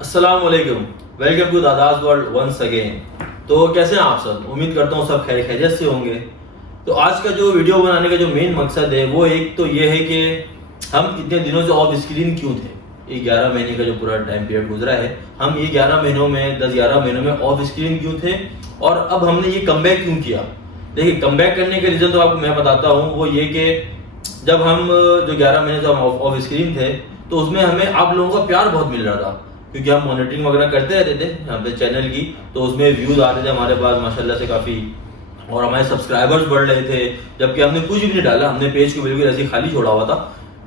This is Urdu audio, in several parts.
السلام علیکم، welcome to Dada's world once again. تو کیسے ہیں آپ سب؟ امید کرتا ہوں سب خیر خیریت سے ہوں گے. تو آج کا جو ویڈیو بنانے کا جو مین مقصد ہے وہ ایک تو یہ ہے کہ ہم اتنے دنوں سے آف اسکرین کیوں تھے. یہ 11 مہینے کا جو پورا ٹائم پیریڈ گزرا ہے، ہم یہ 11 مہینوں میں 10-11 مہینوں میں آف اسکرین کیوں تھے اور اب ہم نے یہ کم بیک کیوں کیا. دیکھیے، کم بیک کرنے کے ریزن تو آپ کو میں بتاتا ہوں. وہ یہ کہ جب ہم جو 11 مہینے سے ہم آف اسکرین تھے تو اس میں ہمیں آپ لوگوں کا پیار بہت مل رہا تھا، کیونکہ ہم مانیٹرنگ وغیرہ کرتے رہتے تھے یہاں پہ چینل کی. تو اس میں ویوز آ رہے تھے ہمارے پاس ماشاء اللہ سے کافی، اور ہمارے سبسکرائبرز بڑھ رہے تھے. جبکہ ہم نے کچھ بھی نہیں ڈالا، ہم نے پیج کو بالکل ایسے خالی چھوڑا ہوا تھا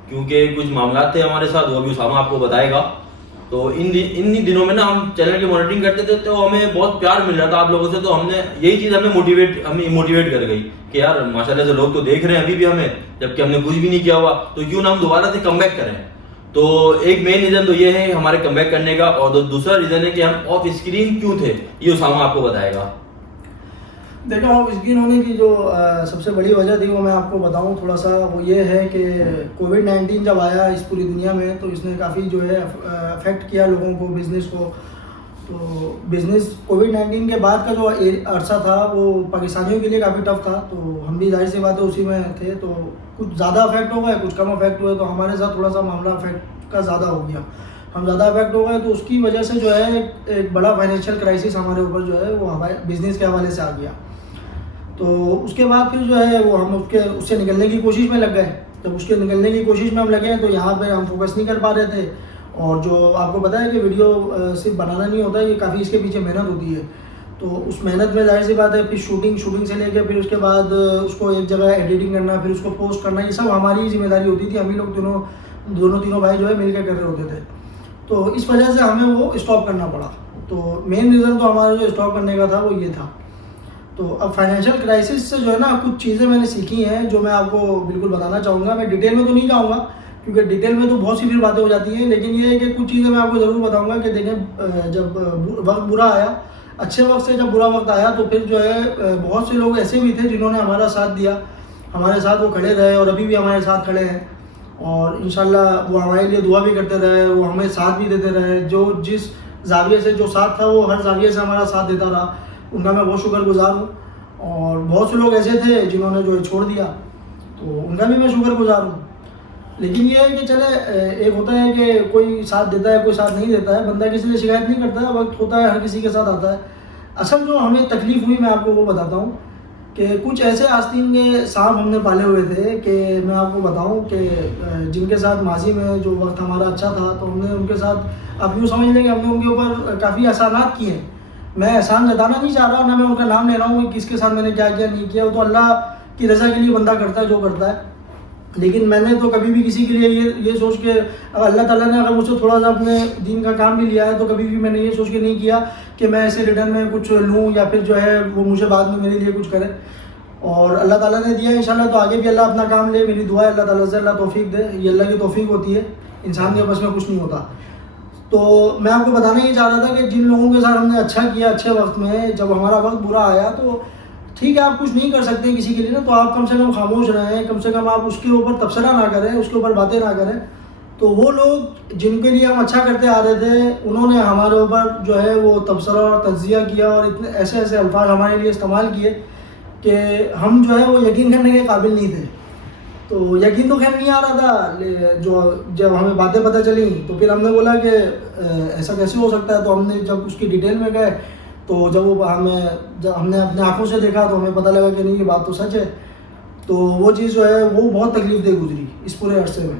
کیونکہ کچھ معاملات تھے ہمارے ساتھ، وہ بھی اسامہ آپ کو بتائے گا. تو ان دنوں میں نا ہم چینل کی مانیٹرنگ کرتے تھے تو ہمیں بہت پیار مل رہا تھا آپ لوگوں سے. تو ہم نے یہی چیز ہمیں موٹیویٹ کر گئی کہ یار ماشاء اللہ سے لوگ تو دیکھ رہے ہیں ابھی بھی ہمیں، جبکہ ہم نے کچھ بھی نہیں کیا ہوا، تو کیوں نہ ہم دوبارہ سے کم بیک کریں. تو ایک مین ریزن تو یہ ہے ہمارے کم بیک کرنے کا، اور دوسرا ریزن ہے کہ ہم آف اسکرین کیوں تھے، یہ اسامہ آپ کو بتائے گا. دیکھو، آف اسکرین ہونے کی جو سب سے بڑی وجہ تھی وہ میں آپ کو بتاؤں تھوڑا سا. وہ یہ ہے کہ کووڈ-19 جب آیا اس پوری دنیا میں تو اس نے کافی جو ہے افیکٹ کیا لوگوں کو، بزنس کو. تو بزنس کووڈ-19 کے بعد کا جو عرصہ تھا وہ پاکستانیوں کے لیے کافی ٹف تھا. تو ہم بھی ظاہر سی بات ہے اسی میں تھے. تو کچھ زیادہ افیکٹ ہو گئے، کچھ کم افیکٹ ہوئے. تو ہمارے ساتھ تھوڑا سا معاملہ افیکٹ کا زیادہ ہو گیا، ہم زیادہ افیکٹ ہو گئے. تو اس کی وجہ سے جو ہے ایک بڑا فائنینشیل کرائسس ہمارے اوپر جو ہے وہ ہمارے بزنس کے حوالے سے آ گیا. تو اس کے بعد پھر جو ہے وہ ہم اس سے نکلنے کی کوشش میں لگ گئے. جب اس کے نکلنے کی کوشش میں ہم لگے تو یہاں پہ ہم فوکس نہیں کر پا رہے تھے. اور جو آپ کو پتہ ہے کہ ویڈیو صرف بنانا نہیں ہوتا، یہ کافی اس کے پیچھے محنت ہوتی ہے. تو اس محنت میں ظاہر سی بات ہے پھر شوٹنگ سے لے کے پھر اس کے بعد اس کو ایک جگہ ایڈیٹنگ کرنا، پھر اس کو پوسٹ کرنا، یہ سب ہماری ذمہ داری ہوتی تھی. ہم ہی لوگ دونوں تینوں بھائی جو ہے مل کے کر رہے ہوتے تھے. تو اس وجہ سے ہمیں وہ اسٹاپ کرنا پڑا. تو مین ریزن تو ہمارا جو اسٹاپ کرنے کا تھا وہ یہ تھا. تو اب فائنینشیل کرائسس سے جو ہے نا کچھ چیزیں میں نے سیکھی ہیں جو میں آپ کو بالکل بتانا چاہوں گا. میں ڈیٹیل میں تو نہیں جاؤں گا کیونکہ ڈیٹیل میں تو بہت سی پھر باتیں ہو جاتی ہیں، لیکن یہ ہے کہ کچھ چیزیں میں آپ کو ضرور بتاؤں گا کہ دیکھیں جب وقت برا آیا، اچھے وقت سے جب برا وقت آیا تو پھر جو ہے بہت سے لوگ ایسے بھی تھے جنہوں نے ہمارا ساتھ دیا، ہمارے ساتھ وہ کھڑے رہے اور ابھی بھی ہمارے ساتھ کھڑے ہیں. اور انشاءاللہ وہ ہمارے لیے دعا بھی کرتے رہے، وہ ہمیں ساتھ بھی دیتے رہے. جو جس زاویے سے جو ساتھ تھا وہ ہر زاویے سے ہمارا ساتھ دیتا رہا، ان کا میں بہت شکر گزار ہوں. اور بہت سے لوگ ایسے تھے جنہوں نے جو چھوڑ دیا، تو ان کا بھی میں شکر گزار ہوں. لیکن یہ ہے کہ چلے، ایک ہوتا ہے کہ کوئی ساتھ دیتا ہے کوئی ساتھ نہیں دیتا ہے، بندہ کسی سے شکایت نہیں کرتا ہے، وقت ہوتا ہے ہر کسی کے ساتھ آتا ہے. اصل جو ہمیں تکلیف ہوئی میں آپ کو وہ بتاتا ہوں کہ کچھ ایسے آستین کے سانپ ہم نے پالے ہوئے تھے کہ میں آپ کو بتاؤں کہ جن کے ساتھ ماضی میں جو وقت ہمارا اچھا تھا تو ہم نے ان کے ساتھ، آپ یوں سمجھ لیں کہ ہم نے ان کے اوپر کافی احسانات کیے ہیں. میں احسان جتانا نہیں چاہ رہا، نہ میں ان کا نام لے رہا ہوں کہ کس کے ساتھ میں نے کیا کیا نہیں کیا. وہ تو اللہ کی رضا کے لیے بندہ کرتا ہے جو کرتا ہے. لیکن میں نے تو کبھی بھی کسی کے لیے یہ سوچ کے، اللہ تعالیٰ نے اگر مجھ سے تھوڑا سا اپنے دین کا کام بھی لیا ہے تو کبھی بھی میں نے یہ سوچ کے نہیں کیا کہ میں ایسے ریٹرن میں کچھ لوں یا پھر جو ہے وہ مجھے بعد میں میرے لیے کچھ کرے. اور اللہ تعالیٰ نے دیا انشاءاللہ تو آگے بھی اللہ اپنا کام لے. میری دعا ہے اللہ تعالیٰ سے اللہ توفیق دے. یہ اللہ کی توفیق ہوتی ہے، انسان کے بس میں کچھ نہیں ہوتا. تو میں آپ کو بتانا یہ چاہ رہا تھا کہ جن لوگوں کے ساتھ ہم نے اچھا کیا اچھے وقت میں، جب ہمارا وقت برا آیا تو ٹھیک ہے آپ کچھ نہیں کر سکتے کسی کے لیے نا، تو آپ کم سے کم خاموش رہیں، کم سے کم آپ اس کے اوپر تبصرہ نہ کریں، اس کے اوپر باتیں نہ کریں. تو وہ لوگ جن کے لیے ہم اچھا کرتے آ رہے تھے انہوں نے ہمارے اوپر جو ہے وہ تبصرہ اور تجزیہ کیا اور اتنے ایسے الفاظ ہمارے لیے استعمال کیے کہ ہم جو ہے وہ یقین کرنے کے قابل نہیں تھے. تو یقین تو خیر نہیں آ رہا تھا. جب ہمیں باتیں پتہ چلیں تو پھر ہم نے بولا کہ ایسا کیسے ہو سکتا ہے. تو ہم نے جب اس کی ڈیٹیل میں گئے تو جب ہم نے اپنے آنکھوں سے دیکھا تو ہمیں پتہ لگا کہ نہیں یہ بات تو سچ ہے. تو وہ چیز جو ہے وہ بہت تکلیف دہ گزری اس پورے عرصے میں.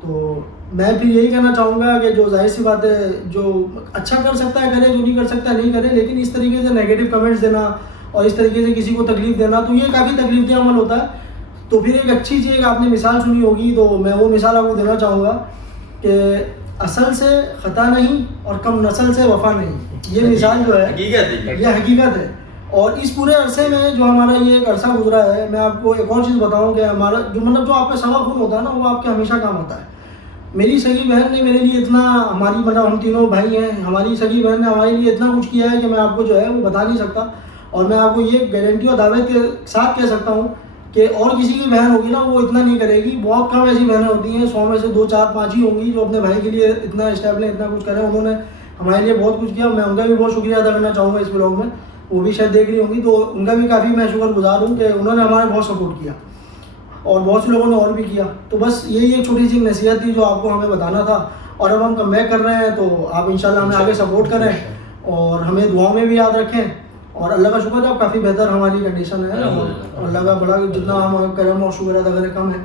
تو میں پھر یہی کہنا چاہوں گا کہ جو ظاہر سی بات ہے جو اچھا کر سکتا ہے کرے، جو نہیں کر سکتا نہیں کرے، لیکن اس طریقے سے نیگیٹو کمنٹس دینا اور اس طریقے سے کسی کو تکلیف دینا تو یہ کافی تکلیف دہ عمل ہوتا ہے. تو پھر ایک اچھی چیز آپ نے مثال سنی ہوگی تو میں وہ مثال آپ کو دینا چاہوں گا کہ اصل سے خطا نہیں اور کم نسل سے وفا نہیں. یہ مثال جو ہے یہ حقیقت ہے. اور اس پورے عرصے میں جو ہمارا یہ ایک عرصہ گزرا ہے، میں آپ کو ایک اور چیز بتاؤں کہ ہمارا جو آپ کا سوا خون ہوتا ہے نا وہ آپ کے ہمیشہ کام آتا ہے. میری سگی بہن نے میرے لیے اتنا، ہم تینوں بھائی ہیں، ہماری سگی بہن نے ہمارے لیے اتنا کچھ کیا ہے کہ میں آپ کو جو ہے وہ بتا نہیں سکتا. اور میں آپ کو یہ گارنٹی اور دعوے کے ساتھ کہہ سکتا ہوں کہ اور کسی کی بہن ہوگی نا وہ اتنا نہیں کرے گی. بہت کم ایسی بہنیں ہوتی ہیں, 100 میں سے 2 4 5 ہی ہوں گی جو اپنے بھائی کے لیے اتنا اسٹیبل اتنا کچھ کریں. انہوں نے ہمارے لیے بہت کچھ کیا, میں ان کا بھی بہت شکریہ ادا کرنا چاہوں گا اس بلاگ میں. وہ بھی شاید دیکھ رہی ہوں گی, تو ان کا بھی کافی میں شکر گزار ہوں کہ انہوں نے ہمارے بہت سپورٹ کیا, اور بہت سے لوگوں نے اور بھی کیا. تو بس یہی ایک چھوٹی سی نصیحت تھی جو آپ کو ہمیں بتانا تھا. اور اب ہم کم بیک کر رہے ہیں, تو آپ انشاءاللہ ہمیں آگے سپورٹ کریں اور ہمیں دعاؤں میں بھی یاد رکھیں. اور اللہ کا شکر ہے اب کافی بہتر ہماری کنڈیشن ہے, اور اللہ کا بڑا جتنا ہم کرم اور شکر ادا کریں کم ہے.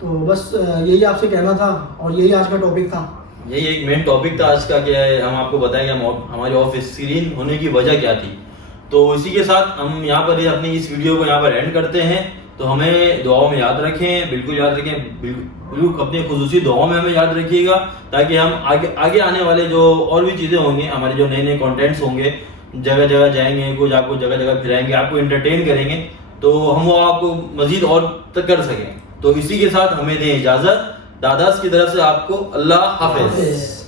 تو بس یہی آپ سے کہنا تھا, اور یہی آج کا ٹاپک تھا. یہی ایک مین ٹاپک تھا آج کا, کیا ہے ہم آپ کو بتائیں کہ ہماری آف اسکرین ہونے کی وجہ کیا تھی. تو اسی کے ساتھ ہم یہاں پر اپنی اس ویڈیو کو یہاں پر اینڈ کرتے ہیں. تو ہمیں دعاؤں میں یاد رکھیں, بالکل یاد رکھیں, بالکل اپنی خصوصی دعاؤں میں ہمیں یاد رکھیے گا, تاکہ ہم آگے آنے والے جو اور بھی چیزیں ہوں گی, ہمارے جو نئے نئے کانٹینٹس ہوں گے, جگہ جگہ جائیں گے, کچھ آپ کو جگہ جگہ پھرائیں گے, آپ کو انٹرٹین کریں گے, تو ہم وہ آپ کو مزید اور تک کر سکیں. تو اسی کے ساتھ ہمیں دیں اجازت. داداز کی طرف سے آپ کو اللہ حافظ.